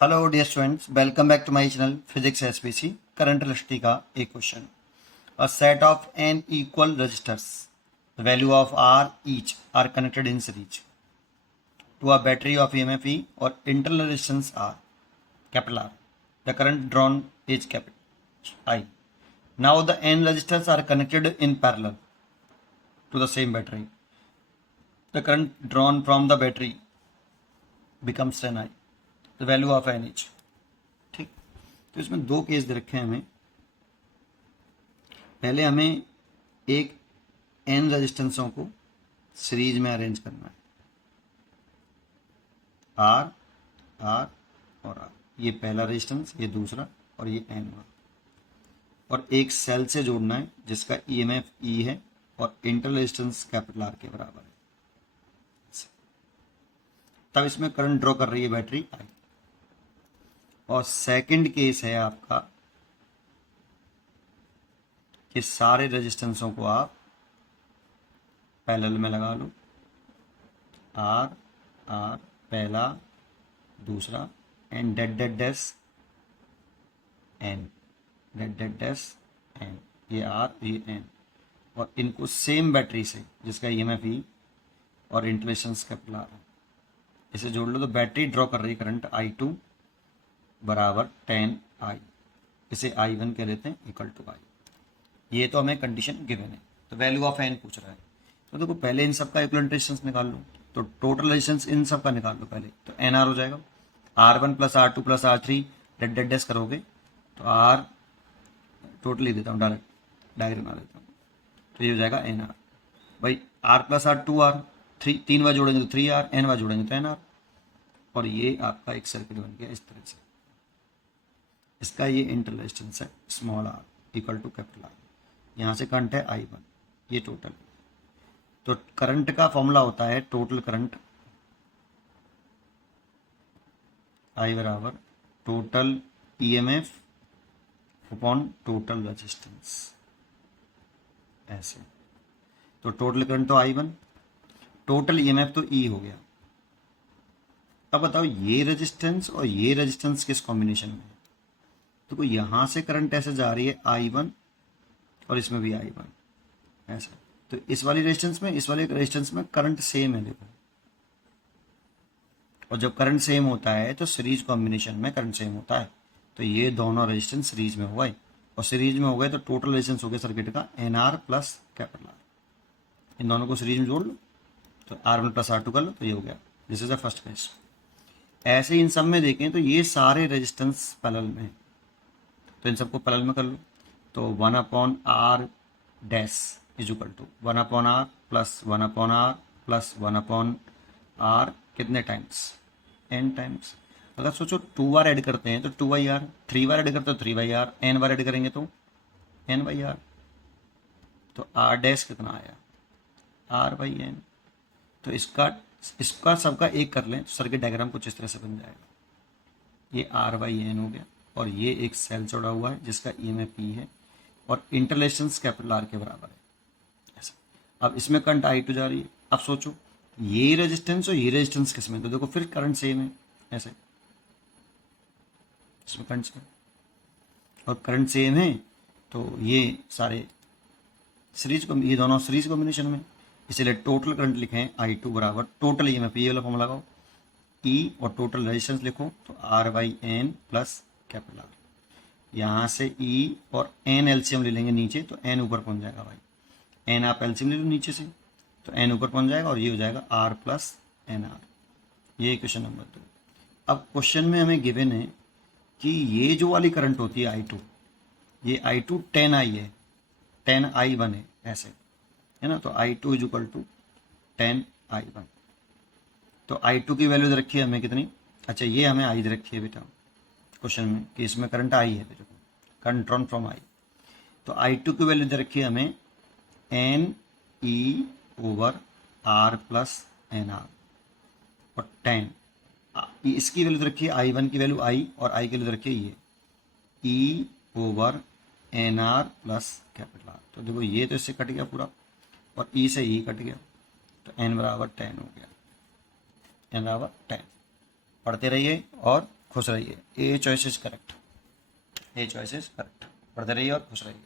Hello dear students, welcome back to my channel physics SPC. Current electricity का एक question. A set of n equal resistors, the value of R each are connected in series to a battery of EMF E और internal resistance R capital R. The current drawn is capital I. Now the n resistors are connected in parallel to the same battery. The current drawn from the battery becomes 10 I. The value of n each. ठीक, तो इसमें दो case दे रखे हैं हमें। पहले हमें एक एन रजिस्टेंसों को सीरीज में अरेंज करना है, आर आर और आर। ये पहला रेजिस्टेंस, ये दूसरा, और ये एन वन। और एक सेल से जोड़ना है जिसका ईएमएफ ई है और इंटर रेजिस्टेंस कैपिटल आर के बराबर है। तब इसमें करंट ड्रॉ कर रही है बैटरी आई। और सेकंड केस है आपका कि सारे रेजिस्टेंसों को आप पैरेलल में लगा लो। आर आर पहला, दूसरा, n dead dead dash n, dead dead dash n, ये आर ये एन। और इनको सेम बैटरी से जिसका ईएमएफ ई और इंटरलेशंस कैपिटल आर है, इसे जोड़ लो तो बैटरी ड्रॉ कर रही है करंट आई टू बराबर 10 आई। इसे आई वन कह देते हैं, इक्वल टू आई। ये तो हमें कंडीशन गिवन है। तो वैल्यू ऑफ एन पूछ रहा है, तो देखो पहले इन सब का इक्विवेलेंट रेजिस्टेंस निकाल लो। तो टोटल रेजिस्टेंस इन सब का निकाल लो पहले। तो एन आर हो जाएगा, r one plus are two plus r three, dead dead dash करोगे तो आर टोटल ही देता हूँ, डायरेक्ट डायग्राम बना देता हूँ। तो ये हो जाएगा एन आर। भाई r plus are two r, three, तीन बार जोड़ेंगे तो थ्री आर, एन बार जोड़ेंगे तो एन आर। और ये आपका एक सर्किट बन गया इस तरह से। इसका ये इंटर रेजिस्टेंस है small r equal to capital R. यहाँ से करंट है आई वन, ये टोटल। तो करंट का फॉर्मूला होता है टोटल करंट आई बराबर total EMF upon total resistance, ऐसे। तो टोटल करंट तो आई वन, टोटल ईएमएफ तो ई हो गया। अब बताओ ये रेजिस्टेंस और ये रेजिस्टेंस किस कॉम्बिनेशन में है? तो यहां से करंट ऐसे जा रही है आई वन और इसमें भी आई वन, ऐसा। तो इस वाली रेजिस्टेंस में, इस वाले रेजिस्टेंस में करंट सेम है, देखो। और जब करंट सेम होता है तो सीरीज कॉम्बिनेशन में करंट सेम होता है। तो ये दोनों रेजिस्टेंस सीरीज में हो गए, और सीरीज में हो गए तो टोटल रेजिस्टेंस हो गया सर्किट का n are plus capital R. इन दोनों को सीरीज में जोड़ लो तो R one plus are two कर लो, तो ये हो गया। This is the first case. ऐसे ही इन सब में देखें तो ये सारे रेजिस्टेंस पैरेलल में है, तो इन सबको पैरेलल में कर लो। तो one upon r dash is equal to one upon r plus one upon r plus one upon r, कितने टाइम्स? N times. अगर सोचो टू बार ऐड करते हैं तो टू बाई आर, थ्री बार ऐड करते हो थ्री बाई आर, एन बार ऐड करेंगे तो एन बाई आर। तो आर डैश कितना आया? R by n. तो इसका इसका सबका एक कर लें तो सर्किट डायग्राम कुछ इस तरह से बन जाएगा। ये आर बाई एन हो गया, और ये एक सेल जोड़ा हुआ है जिसका ईएमएफ ई है और इंटरलेशंस कैपिटल आर के बराबर है, ऐसा। अब इसमें करंट आई टू जा रही है। अब सोचो ये रेजिस्टेंस और ये रेजिस्टेंस किसमें, तो देखो फिर करंट सेम है, ऐसे। इसमें करंट सेम और करंट सेम है, तो ये सारे सीरीज को, ये दोनों सीरीज कॉम्बिनेशन में, इसलिए टोटल करंट लिखें आई टू बराबर टोटल ईएमएफ, ये वाला फॉर्मूला लगाओ, ई और टोटल रेजिस्टेंस लिखो तो r by n plus capital R. यहाँ से ई और एन एलसीएम ले लेंगे नीचे, तो एन ऊपर पहुँच जाएगा भाई। एन आप एलसीएम ले लो नीचे से, तो एन ऊपर पहुँच जाएगा, और ये हो जाएगा आर प्लस एन आर। ये क्वेश्चन नंबर 2। अब क्वेश्चन में हमें गिवन है कि ये जो वाली करंट होती है आई टू, ये आई टू 10 आई है, 10 आई वन है, ऐसे है ना। तो I two is equal to 10 I one. तो आई टू की वैल्यू दे रखी है हमें कितनी? अच्छा, ये हमें आई दे रखी है बेटा क्वेश्चन में कि इसमें करंट आई है, देखो करंट ड्रॉन फ्रॉम आई। तो आई टू की वैल्यू दे रखी है हमें n E over r plus n R और 10। इसकी वैल्यू दे रखी है आई वन की वैल्यू आई, और आई की वैल्यू दे रखी है ये E over n are plus capital R. तो देखो ये तो इससे कट गया पूरा, और ई से ई कट गया, तो एन बराबर 10 हो गया। एन बराबर 10। पढ़ते रहिए और खुश रहिए। A choice is correct, a choice is correct. पढ़ते रहिए और खुश रहिए।